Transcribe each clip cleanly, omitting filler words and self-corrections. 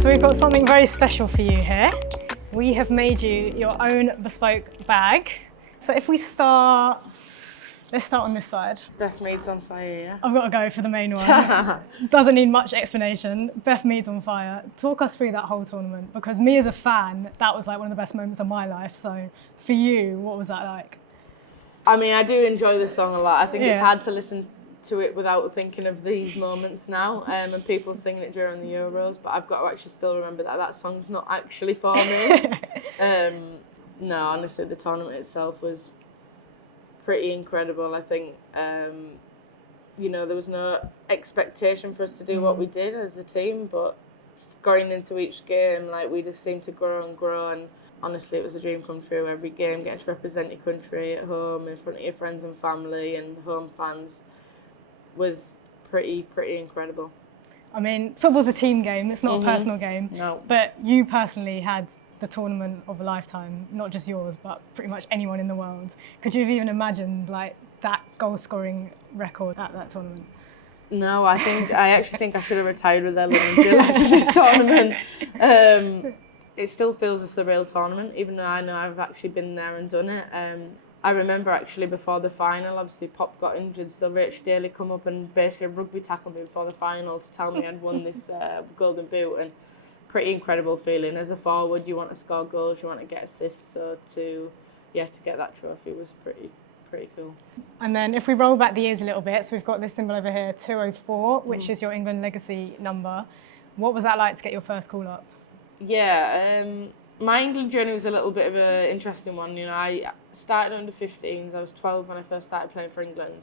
So we've got something very special for you here. We have made you your own bespoke bag. So if we start, let's start on this side. Beth Mead's on fire, yeah? I've got to go for the main one. Doesn't need much explanation. Beth Mead's on fire. Talk us through that whole tournament, because me as a fan, that was like one of the best moments of my life. So for you, what was that like? I mean, I do enjoy the song a lot. I think it's hard to listen to it without thinking of these moments now, and people singing it during the Euros, but I've got to actually still remember that that song's not actually for me. No, honestly, the tournament itself was pretty incredible. I think, you know, there was no expectation for us to do what we did as a team, but going into each game, like, we just seemed to grow and grow, and honestly, it was a dream come true. Every game, getting to represent your country at home, in front of your friends and family and home fans, was pretty incredible. I mean, football's a team game, it's not a personal game. No. But you personally had the tournament of a lifetime, not just yours, but pretty much anyone in the world. Could you have even imagined like that goal scoring record at that tournament? No, I actually think I should have retired with Ellen and Jill after this tournament. It still feels a surreal tournament, even though I know I've actually been there and done it. I remember actually before the final, obviously Pop got injured, so Rach Daly come up and basically rugby tackled me before the final to tell me I'd won this golden boot, and pretty incredible feeling. As a forward, you want to score goals, you want to get assists, so to get that trophy was pretty cool. And then if we roll back the years a little bit, so we've got this symbol over here, 204, which is your England legacy number. What was that like to get your first call up? Yeah, my England journey was a little bit of an interesting one. You know, I started under 15s. I was 12 when I first started playing for England.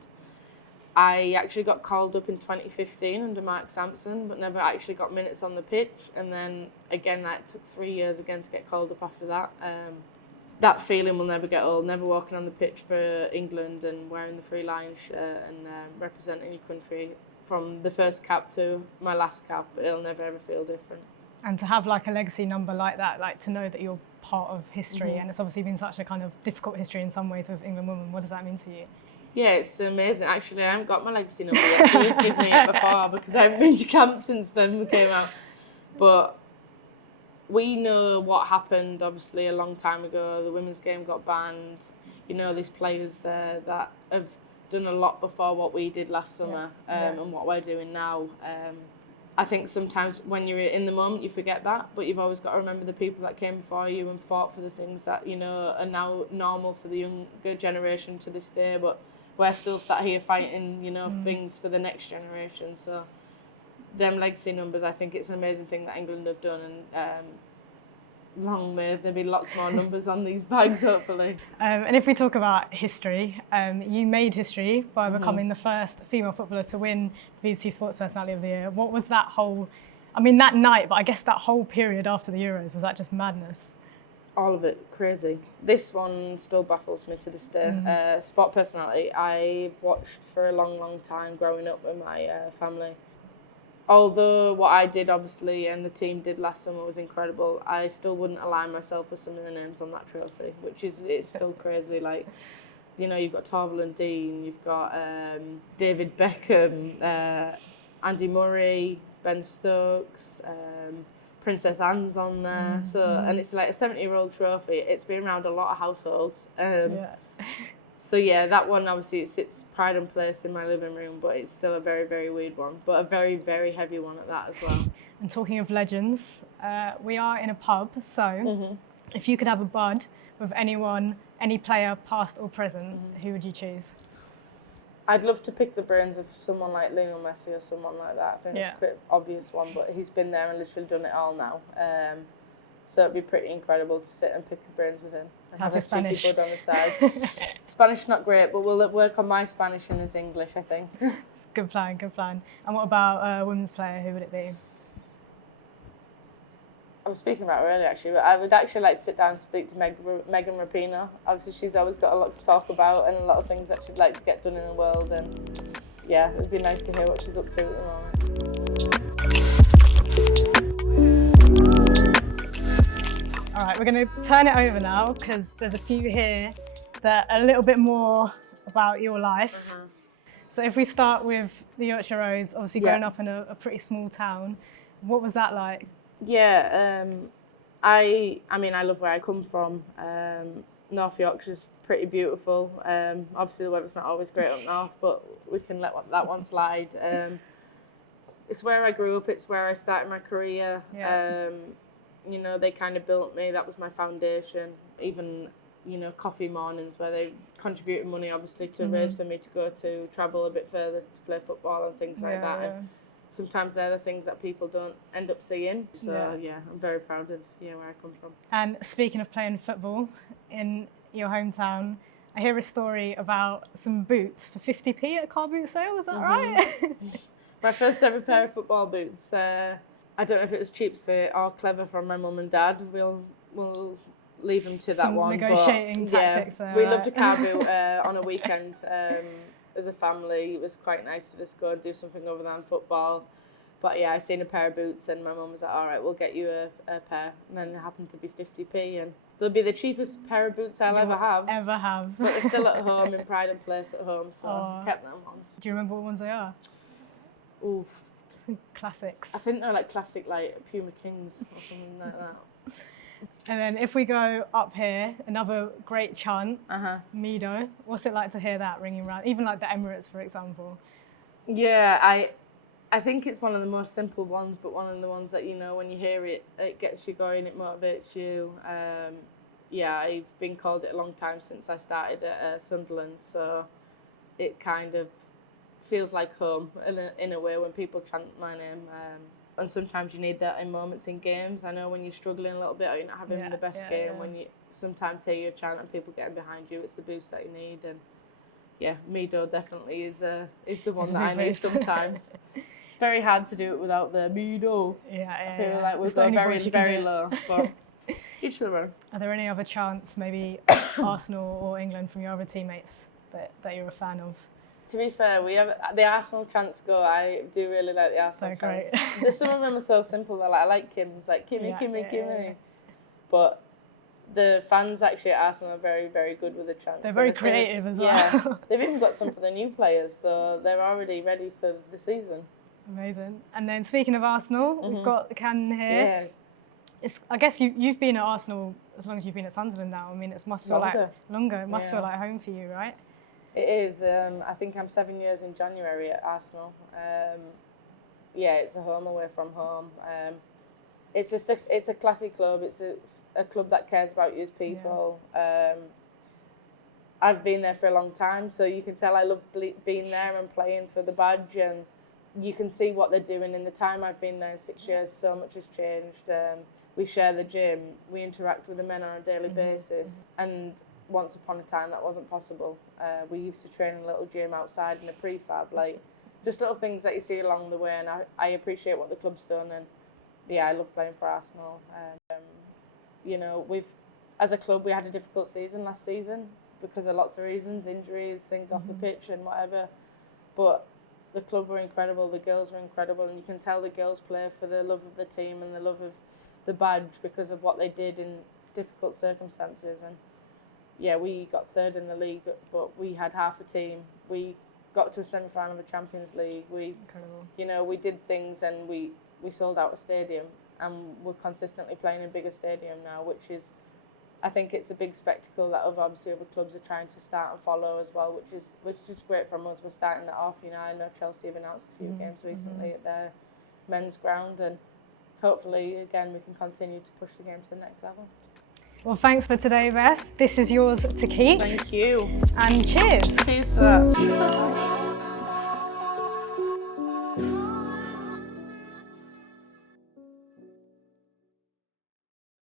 I actually got called up in 2015 under Mark Sampson, but never actually got minutes on the pitch. And then again, it took 3 years again to get called up after that. That feeling will never get old. Never walking on the pitch for England and wearing the Three Lions shirt and representing your country from the first cap to my last cap, it'll never ever feel different. And to have like a legacy number like that, like to know that you're part of history, and it's obviously been such a kind of difficult history in some ways with England women, what does that mean to you? Yeah, it's amazing. Actually, I haven't got my legacy number yet, so you've given me it before because I haven't been to camp since then we came out. But we know what happened, obviously, a long time ago. The women's game got banned. You know, there's players there that have done a lot before what we did last summer and what we're doing now. I think sometimes when you're in the moment you forget that, but you've always got to remember the people that came before you and fought for the things that, you know, are now normal for the younger generation to this day, but we're still sat here fighting, you know, things for the next generation. So them legacy numbers, I think it's an amazing thing that England have done, and long may there be lots more numbers on these bags, hopefully. And if we talk about history, you made history by becoming the first female footballer to win the BBC Sports Personality of the Year. What was that whole, I mean that night, but I guess that whole period after the Euros, was that just madness? All of it, crazy. This one still baffles me to this day. Sport Personality, I watched for a long time growing up with my family. Although what I did, obviously, and the team did last summer was incredible, I still wouldn't align myself with some of the names on that trophy, which is, it's still crazy. Like, you know, you've got Torval and Dean, you've got David Beckham, Andy Murray, Ben Stokes, Princess Anne's on there. So, and it's like a 70-year-old trophy. It's been around a lot of households. So yeah, that one obviously it sits pride and place in my living room, but it's still a very weird one, but a very heavy one at that as well. And talking of legends, we are in a pub, so if you could have a bud with anyone, any player, past or present, who would you choose? I'd love to pick the brains of someone like Lionel Messi or someone like that. I think it's a quite obvious one, but he's been there and literally done it all now. So it'd be pretty incredible to sit and pick the brains with him. And how's your Spanish? Bud on the side. Spanish not great, but we'll work on my Spanish and his English, I think. It's a good plan. And what about a women's player? Who would it be? I was speaking about her earlier, actually, but I would actually like to sit down and speak to Megan Rapinoe. Obviously, she's always got a lot to talk about and a lot of things that she'd like to get done in the world. And yeah, it would be nice to hear what she's up to at the moment. All right, we're going to turn it over now because there's a few here that are a little bit more about your life. So if we start with the Yorkshire Rose, obviously growing up in a pretty small town, what was that like? Yeah, I mean, I love where I come from. North Yorkshire's pretty beautiful. Obviously, the weather's not always great up north, but we can let that one slide. It's where I grew up. It's where I started my career. Yeah. You know, they kind of built me. That was my foundation. Even, you know, coffee mornings where they contributed money, obviously, to raise for me to go to travel a bit further to play football and things like that. And sometimes they're the things that people don't end up seeing. So, yeah I'm very proud of where I come from. And speaking of playing football in your hometown, I hear a story about some boots for 50p at a car boot sale. Is that right? My first ever pair of football boots. I don't know if it was cheap or clever from my mum and dad. We'll leave them to that one. Negotiating tactics there. We loved a car boot on a weekend. As a family, it was quite nice to just go and do something other than football. But yeah, I seen a pair of boots and my mum was like, all right, we'll get you a pair. And then it happened to be 50p, and they'll be the cheapest pair of boots I'll ever have. But they're still at home, in pride and place at home, so I kept them on. Do you remember what ones they are? Oof. Classics. I think they're like classic, like Puma Kings or something like that. And then if we go up here, another great chant, Mido. What's it like to hear that ringing around? Even like the Emirates, for example. Yeah, I think it's one of the most simple ones, but one of the ones that, you know, when you hear it, it gets you going, it motivates you. Yeah, I've been called it a long time since I started at Sunderland, so it kind of feels like home in a way when people chant my name. And sometimes you need that in moments in games. I know when you're struggling a little bit or you're not having the best game, when you sometimes hear your chant and people getting behind you, it's the boost that you need. And yeah, Mido definitely is the one that I need sometimes. It's very hard to do it without the Mido. I feel like we're going very, very low. But each their own. Are there any other chants, maybe Arsenal or England, from your other teammates that you're a fan of? To be fair, we have the Arsenal chants go. I do really like the Arsenal chants. There's some of them are so simple. They're like, I like Kim's, like Kimmy, Kimmy, Kimmy. But the fans actually at Arsenal are very, very good with the chants. They're very creative as well. Yeah, they've even got some for the new players, so they're already ready for the season. Amazing. And then speaking of Arsenal, we've got the cannon here. Yeah. I guess you've been at Arsenal as long as you've been at Sunderland now. I mean, it must feel longer. It must feel like home for you, right? It is. I think I'm 7 years in January at Arsenal. Yeah, it's a home away from home. It's a classy club. It's a club that cares about you as people. Yeah. I've been there for a long time, so you can tell I love being there and playing for the badge, and you can see what they're doing. In the time I've been there, 6 years, so much has changed. We share the gym. We interact with the men on a daily basis, and once upon a time that wasn't possible. We used to train in a little gym outside in a prefab, like just little things that you see along the way, and I appreciate what the club's done, and yeah, I love playing for Arsenal. You know, as a club we had a difficult season last season because of lots of reasons, injuries, things off the pitch and whatever, but the club were incredible, the girls were incredible, and you can tell the girls play for the love of the team and the love of the badge because of what they did in difficult circumstances. And yeah, we got third in the league, but we had half a team. We got to a semi-final of a Champions League. You know, we did things, and we sold out a stadium, and we're consistently playing in bigger stadium now, which is, I think it's a big spectacle that obviously other clubs are trying to start and follow as well, which is great from us. We're starting that off. You know, I know Chelsea have announced a few games recently at their men's ground, and hopefully again we can continue to push the game to the next level. Well, thanks for today, Beth. This is yours to keep. Thank you. And cheers. Cheers to that.